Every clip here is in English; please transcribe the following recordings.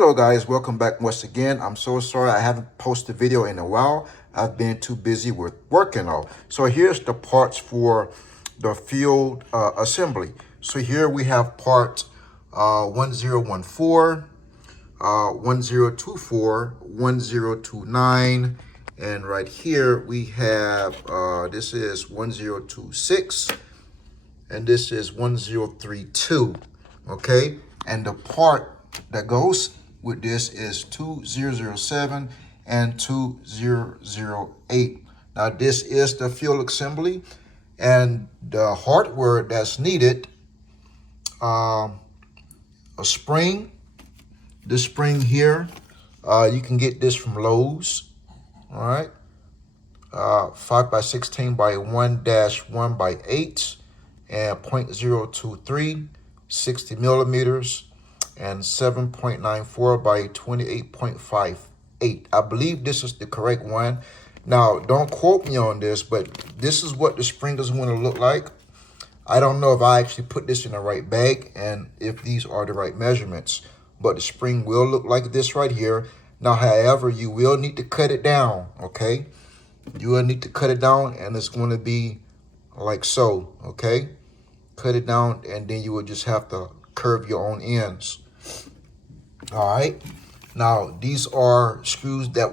Hello guys, welcome back once again. I'm so sorry I haven't posted a video in a while. I've been too busy with working all. So here's the parts for the field assembly. So here we have part 1014, 1024, 1029, and right here we have this is 1026 and this is 1032. Okay, and the part that goes with this is 2007 and 2008. Now this is the field assembly, and the hardware that's needed, a spring. This spring here, you can get this from Lowe's. All right, 5 by 16 by 1-1 by 8 and 0.023, 60 millimeters, and 7.94 by 28.58. I believe this is the correct one. Now, don't quote me on this, but this is what the spring is going to look like. I don't know if I actually put this in the right bag and if these are the right measurements, but the spring will look like this right here. Now, however, you will need to cut it down, okay? You will need to cut it down, and it's going to be like so, okay? Cut it down, and then you will just have to curve your own ends. All right. Now these are screws that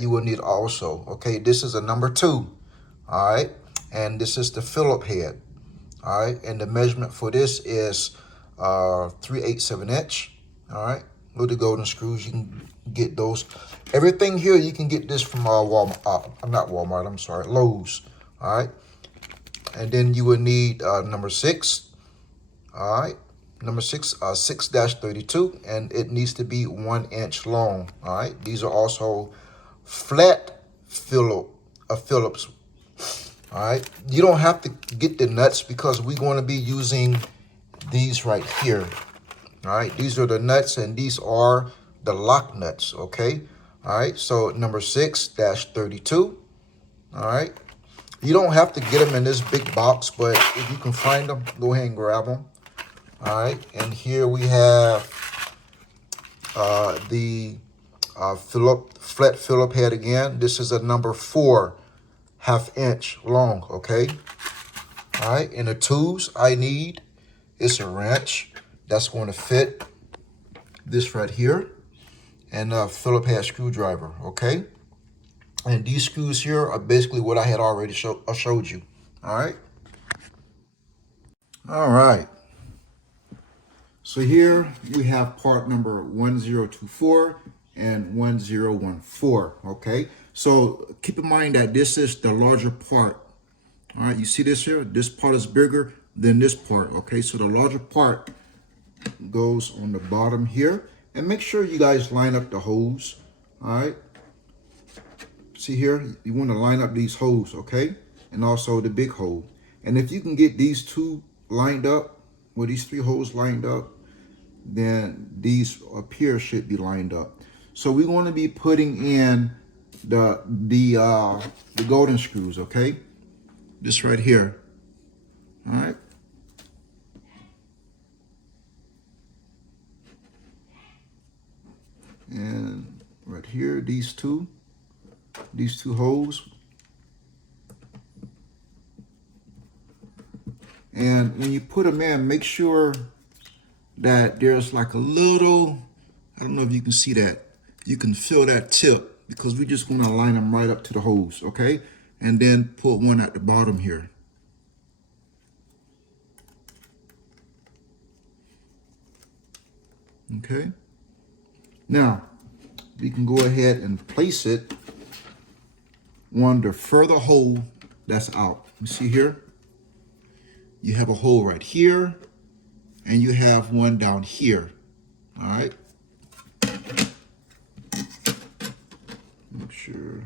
you will need also. Okay, this is a number 2. All right, and this is the Phillip head. All right, and the measurement for this is 3/8 of an inch. All right, with the golden screws, you can get those. Everything here you can get this from Walmart. Not Walmart. I'm sorry, Lowe's. All right, and then you will need number 6. All right. Number 6, 6-32, and it needs to be 1 inch long. All right. These are also flat Phillips. All right. You don't have to get the nuts because we're going to be using these right here. All right. These are the nuts, and these are the lock nuts. Okay. All right. So number 6-32. All right. You don't have to get them in this big box, but if you can find them, go ahead and grab them. All right, and here we have the flat Phillip head again. This is a number 4, 1/2 inch long, okay? All right, and the tools I need is a wrench that's going to fit this right here, and a Phillip head screwdriver, okay? And these screws here are basically what I had already showed you, all right? All right. So here we have part number 1024 and 1014, okay? So keep in mind that this is the larger part. All right, you see this here? This part is bigger than this part, okay? So the larger part goes on the bottom here. And make sure you guys line up the holes, all right? See here, you want to line up these holes, okay? And also the big hole. And if you can get these two lined up, or these 3 holes lined up, then these up here should be lined up. So we're going to be putting in the golden screws, okay? This right here. All right. And right here, these two holes. And when you put them in, make sure that there's like a little, I don't know if you can see that. You can feel that tip because we're just going to line them right up to the holes, okay? And then put one at the bottom here. Okay. Now, we can go ahead and place it on the further hole that's out. You see here? You have a hole right here, and you have one down here. All right. Make sure.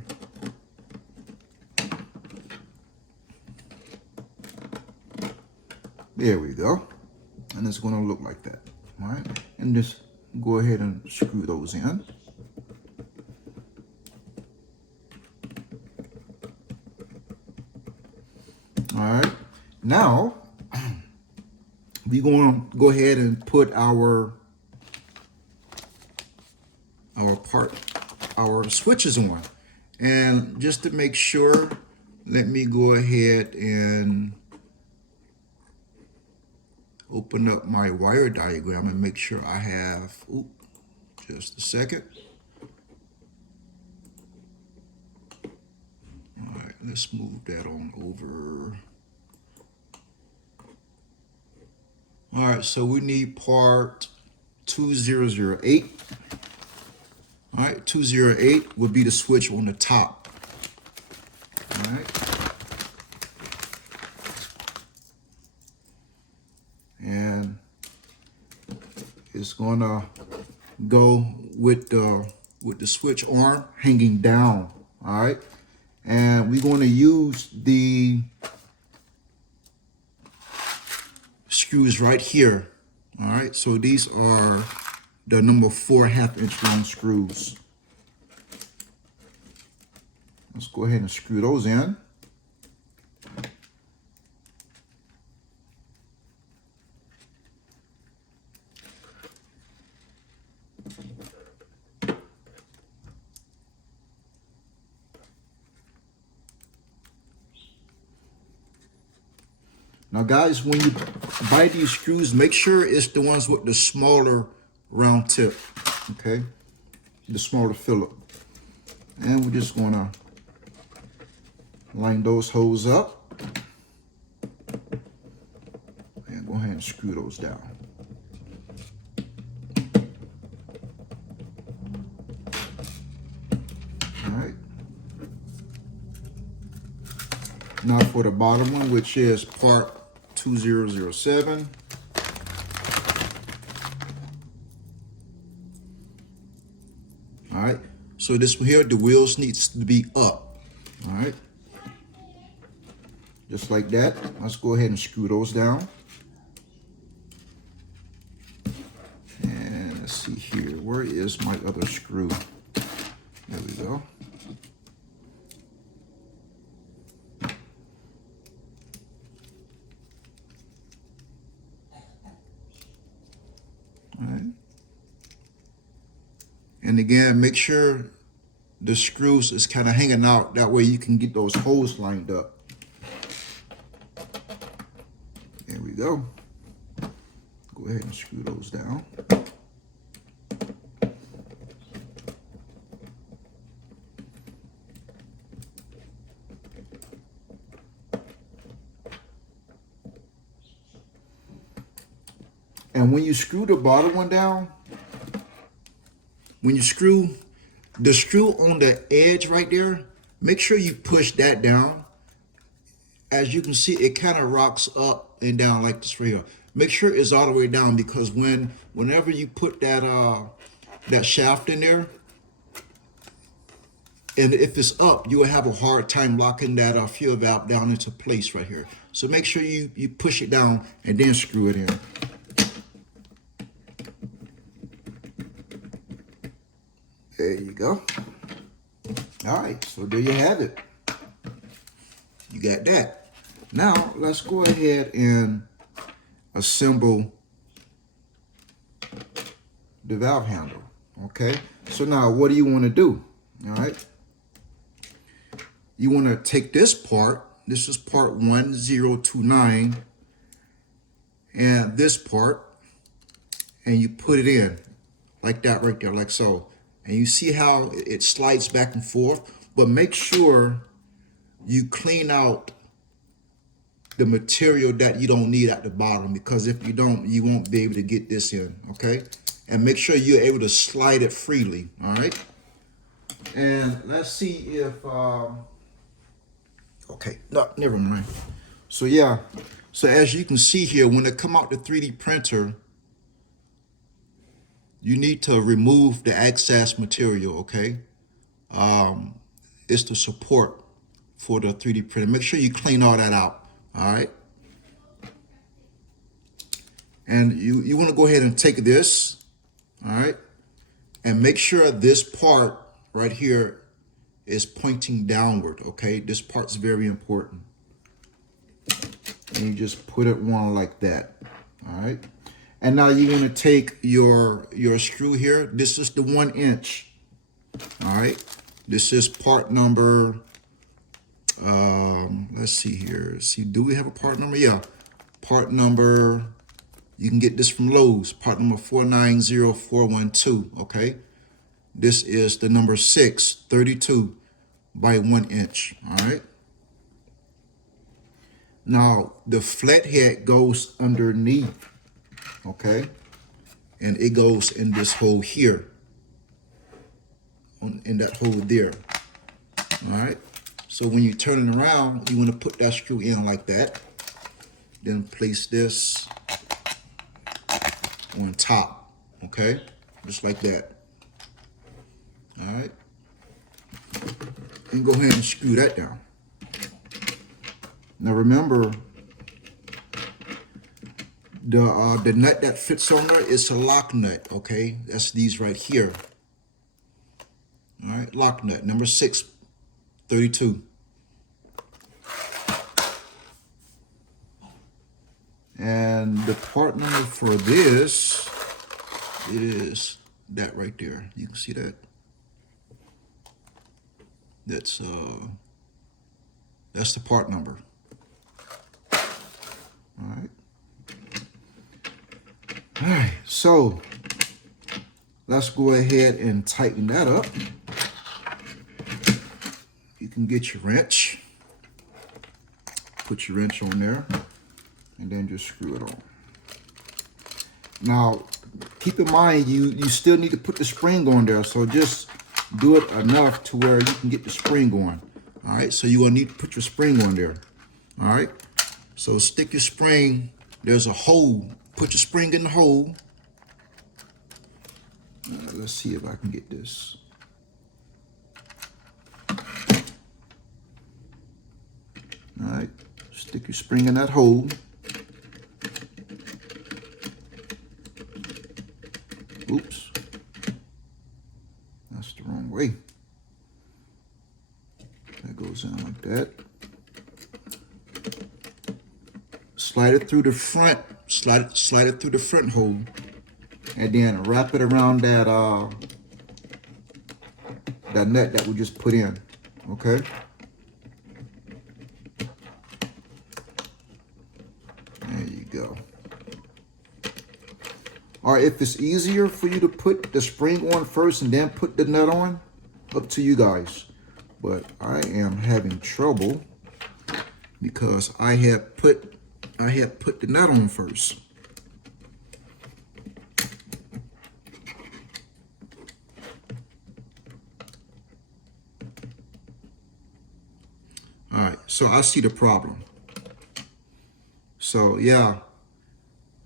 There we go. And it's going to look like that. All right. And just go ahead and screw those in. All right. Now, we're going to go ahead and put our our switches on. And just to make sure, let me go ahead and open up my wire diagram and make sure I have, just a second. All right, let's move that on over. All right, so we need part 2008. All right, 208 would be the switch on the top. All right. And it's gonna go with the switch arm hanging down. All right. And we're going to use the screws right here. All right. So these are the number 4 1/2-inch long screws. Let's go ahead and screw those in. Now guys, when you buy these screws, make sure it's the ones with the smaller round tip, okay? The smaller Phillip. And we're just gonna line those holes up. And go ahead and screw those down. All right. Now for the bottom one, which is part 2007. All right, so this one here, the wheels needs to be up. All right, just like that. Let's go ahead and screw those down. And let's see here, where is my other screw? There we go. All right. And again, make sure the screws is kind of hanging out. That way you can get those holes lined up. There we go. Go ahead and screw those down. And when you screw the bottom one down, when you screw the screw on the edge right there, make sure you push that down. As you can see, it kind of rocks up and down like this right here. Make sure it's all the way down, because whenever you put that that shaft in there, and if it's up, you will have a hard time locking that fuel valve down into place right here. So make sure you push it down and then screw it in. There you go. All right, so there you have it. You got that. Now, let's go ahead and assemble the valve handle, okay? So now, what do you want to do, all right? You want to take this part. This is part 1029, and this part, and you put it in like that right there, like so. And you see how it slides back and forth, but make sure you clean out the material that you don't need at the bottom, because if you don't, you won't be able to get this in, okay? And make sure you're able to slide it freely, all right? And let's see if, okay, no, never mind. So yeah, so as you can see here, when it come out the 3D printer, you need to remove the excess material, okay? It's the support for the 3D printer. Make sure you clean all that out, all right? And you want to go ahead and take this, all right? And make sure this part right here is pointing downward, okay? This part's very important. And you just put it on like that, all right? And now you want to take your screw here. This is the 1 inch, All right, this is part number, let's see here. See, do we have a part number? Yeah, part number, you can get this from Lowe's, part number 490412, okay? This is the number 6, 32 by 1 inch, all right? Now, the flathead goes underneath, okay? And it goes in this hole here, in that hole there, all right? So when you turn it around, you want to put that screw in like that. Then place this on top, okay? Just like that, all right? And go ahead and screw that down. Now remember, the nut that fits on there is a lock nut, okay? That's these right here. All right, lock nut, number 6, 32. And the part number for this is that right there. You can see that. That's the part number. All right. All right, so let's go ahead and tighten that up. You can get your wrench, put your wrench on there, and then just screw it on. Now, keep in mind, you still need to put the spring on there, so just do it enough to where you can get the spring on. All right, so you're gonna need to put your spring on there. All right, so stick your spring, there's a hole, put your spring in the hole. Let's see if I can get this. All right, stick your spring in that hole. Oops, that's the wrong way. That goes in like that. Slide it through the front, slide it through the front hole, and then wrap it around that that nut that we just put in, okay? There you go. All right, if it's easier for you to put the spring on first and then put the nut on, up to you guys. But I am having trouble because I had put the nut on first. All right, so I see the problem. So yeah,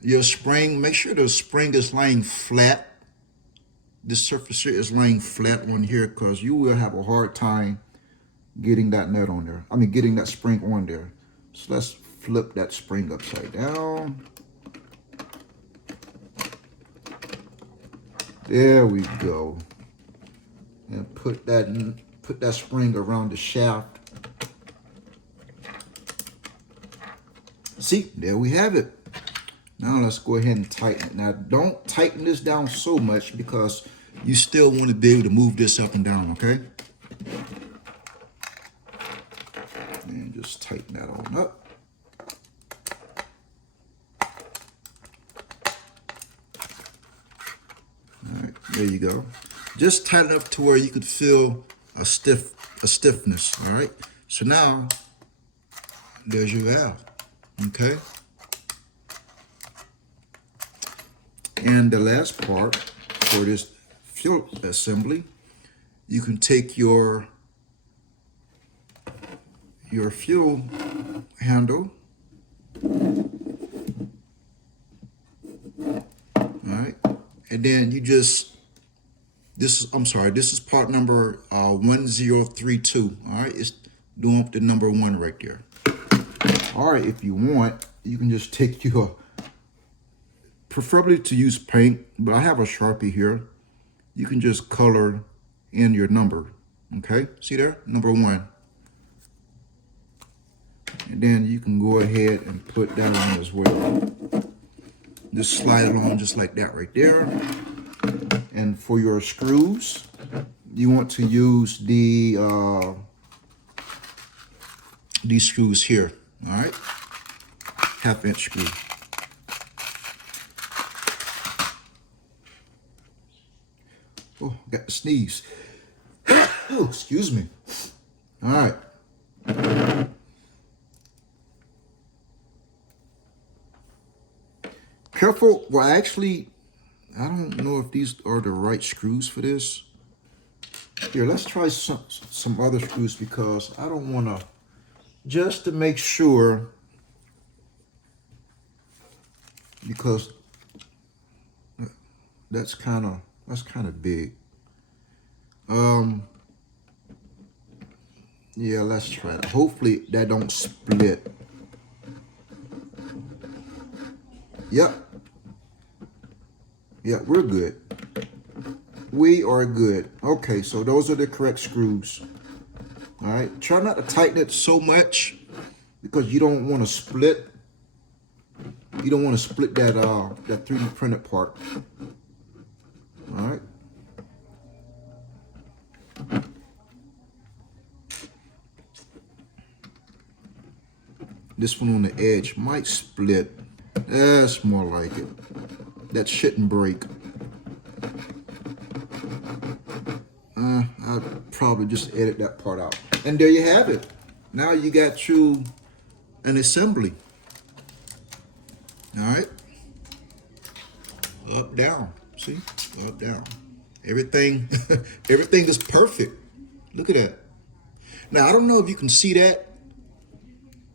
your spring, make sure the spring is laying flat. This surface here is laying flat on here because you will have a hard time getting that nut on there. I mean, getting that spring on there. So let's flip that spring upside down. There we go. And put that spring around the shaft. See, there we have it. Now let's go ahead and tighten it. Now don't tighten this down so much because you still want to be able to move this up and down, okay? And just tighten that on up. All right, there you go. Just tighten up to where you could feel a stiffness, all right? So now, there's your valve, okay? And the last part for this fuel assembly, you can take your fuel handle, all right, and then you just, this is part number 1032, all right, it's doing the number 1 right there. All right, if you want, you can just take your, preferably to use paint, but I have a Sharpie here. You can just color in your number, okay? See there, number 1. And then you can go ahead and put that on as well. Just slide it on just like that right there. And for your screws, you want to use these screws here. All right, 1/2 inch screw. Oh, got to sneeze. Oh, excuse me. All right. Careful. Well, actually, I don't know if these are the right screws for this. Here, let's try some other screws because I don't want to, just to make sure, because that's kind of big. Yeah, let's try that. Hopefully that don't split. Yep. Yeah, we're good. We are good. Okay, so those are the correct screws. All right. Try not to tighten it so much because you don't want to split. You don't want to split that 3D printed part. All right. This one on the edge might split. That's more like it. That shouldn't break. I'll probably just edit that part out. And there you have it. Now you got you an assembly. All right. Up, down. See? Up, down. Everything, everything is perfect. Look at that. Now, I don't know if you can see that,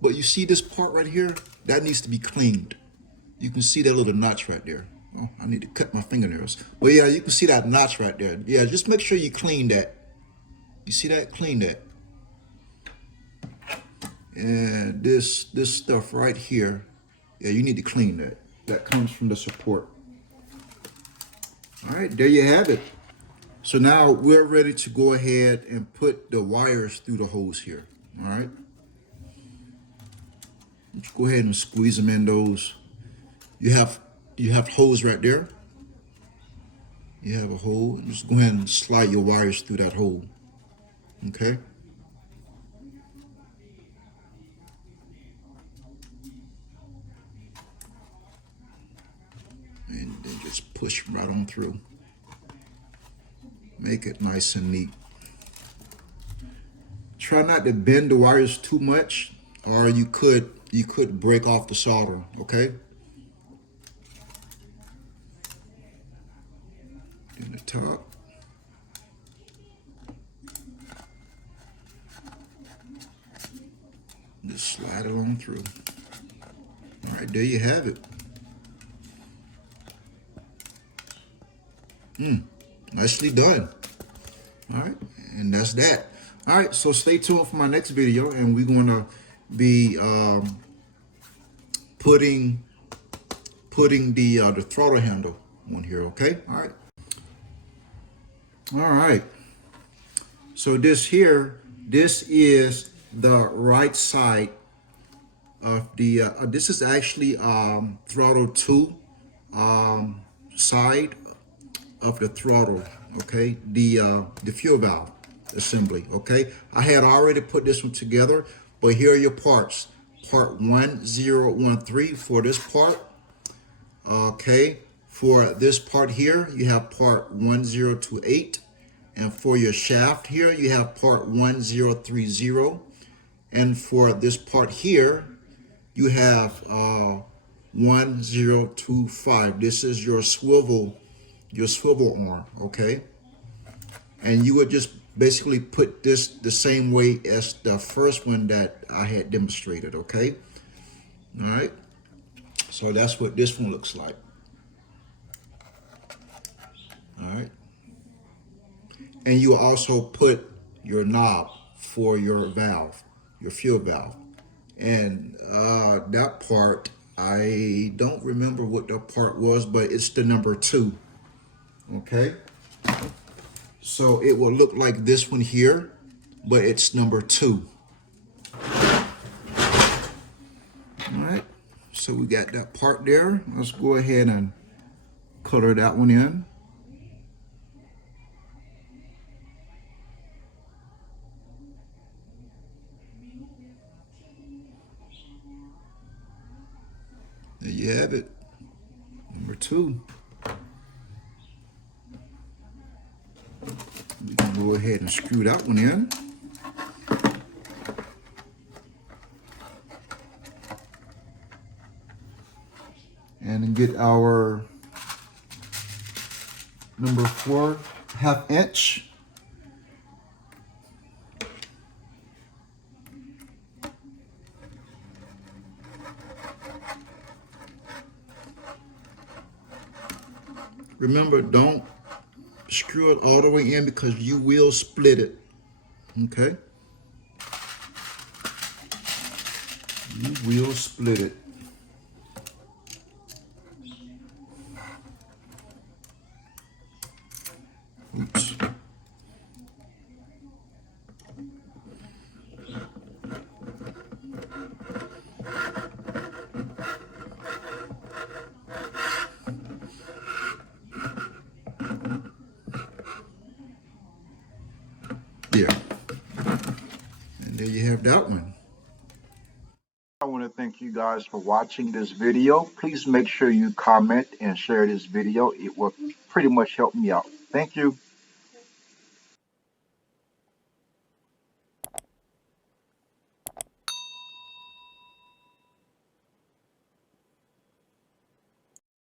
but you see this part right here? That needs to be cleaned. You can see that little notch right there. Oh, I need to cut my fingernails. But yeah, you can see that notch right there. Yeah, just make sure you clean that. You see that? Clean that. And this stuff right here, yeah, you need to clean that. That comes from the support. All right, there you have it. So now we're ready to go ahead and put the wires through the holes here. All right. Let's go ahead and squeeze them in those. You have holes right there. You have a hole. Just go ahead and slide your wires through that hole. Okay. And then just push right on through. Make it nice and neat. Try not to bend the wires too much, or you could break off the solder, okay? In the top. Just slide it on through. All right, there you have it. Nicely done. All right, and that's that. All right, so stay tuned for my next video, and we're gonna be putting the throttle handle on here. Okay. All right. All right. So this is the right side of the. This is actually throttle 2 side of the throttle. Okay, the fuel valve assembly. Okay, I had already put this one together, but here are your parts. Part 1013 for this part. Okay, for this part here, you have part 1028. And for your shaft here, you have part 1030. And for this part here, you have 1025. This is your swivel arm, okay? And you would just basically put this the same way as the first one that I had demonstrated, okay? All right. So that's what this one looks like. All right. And you also put your knob for your valve, your fuel valve. And that part, I don't remember what the part was, but it's the number 2. Okay. So it will look like this one here, but it's number 2. All right. So we got that part there. Let's go ahead and color that one in. you have it. Number 2. We can go ahead and screw that one in. And then get our number 4 1/2 inch. Remember, don't screw it all the way in because you will split it. Okay? You will split it. Oops. Yeah. And there you have that one. I want to thank you guys for watching this video. Please make sure you comment and share this video. It will pretty much help me out. Thank you.